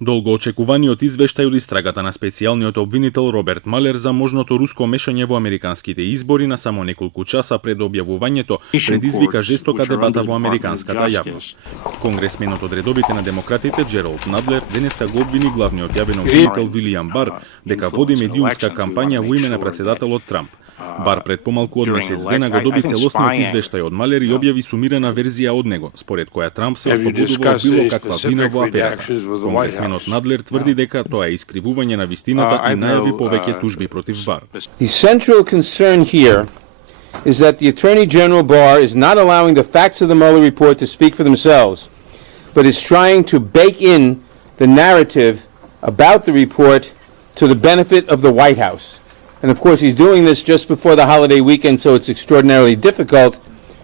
Долго очекуваниот извештај од истрагата на специјалниот обвинител Роберт Малер за можното руско мешање во американските избори на само неколку часа пред објавувањето предизвика жестока дебата во американската јавност. Конгресменот од редовите на демократите Джералд Надлер денеска го обвини главниот јавен обвинител Вилијам Бар дека води медиумска кампања во име на претседателот Трамп. Бар пред помалку од месец дена го доби целосниот извештај од Малер и објави сумирана верзија од него, според која Трамп се ослободува од било каква вина во аферата. Конгресменот Надлер тврди дека тоа е искривување на вистината и најави повеќе тужби против Бар. The central concern here is that the Attorney General Barr is not allowing the facts of the Mueller report to speak for themselves, but is trying to bake in the narrative about the report to the benefit of the White House. And of course he's doing this just before the holiday weekend, so it's extraordinarily difficult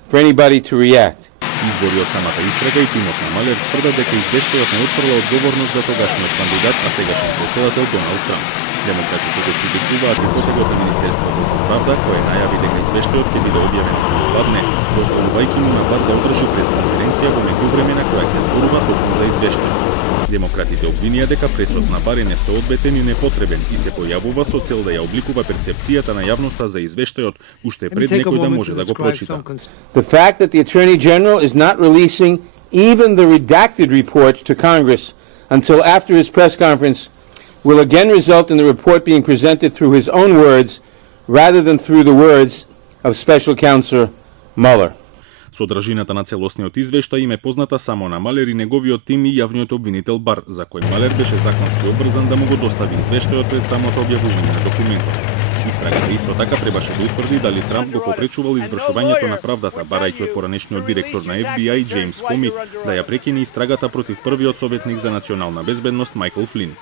for anybody to react. Избори од самата истрага и тимот на Малер тврдат дека извештајот не отфрла одговорност за тогашниот кандидат, а сегашниот претседател Доналд Трамп. Демократите го критикуваат и потегот на Министерството за правда, кое најави дека извештајот ќе биде објавен кога падне, дозволувајќи му на Бар да одржи пресконференција во меѓувреме на која ќе зборува токму за извештајот. Демократите обвинија дека пресод на Бар е несоодветен и непотребен и се појавува со цел да ја обликува перцепцијата на јавноста за извештајот уште пред некој да може да го прочита. The fact that the Attorney General is not releasing even the redacted report to Congress until after his press conference will again result in the report being presented through his own words rather than through the words of Special Counsel Mueller. Содржината на целосниот извештај им е позната само на Малер и неговиот тим и јавниот обвинител Бар, за кој Малер беше законски обврзан да му го достави извештајот пред самото објавување на документот. Истрагата исто така требаше да утврди дали Трамп го попречувал извршувањето на правдата, барајќи од поранешниот директор на FBI Джеймс Коми да ја прекине истрагата против првиот советник за национална безбедност Майкл Флин.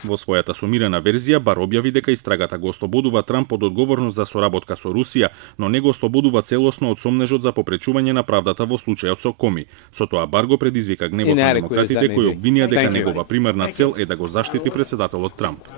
Во својата сумирана верзија, Бар објави дека истрагата го ослободува Трамп од одговорност за соработка со Русија, но не го ослободува целосно од сомнежот за попречување на правдата во случајот со Коми. Со тоа Бар го предизвика гневот на демократите кои обвинија дека негова примарна цел е да го заштити претседателот Трамп.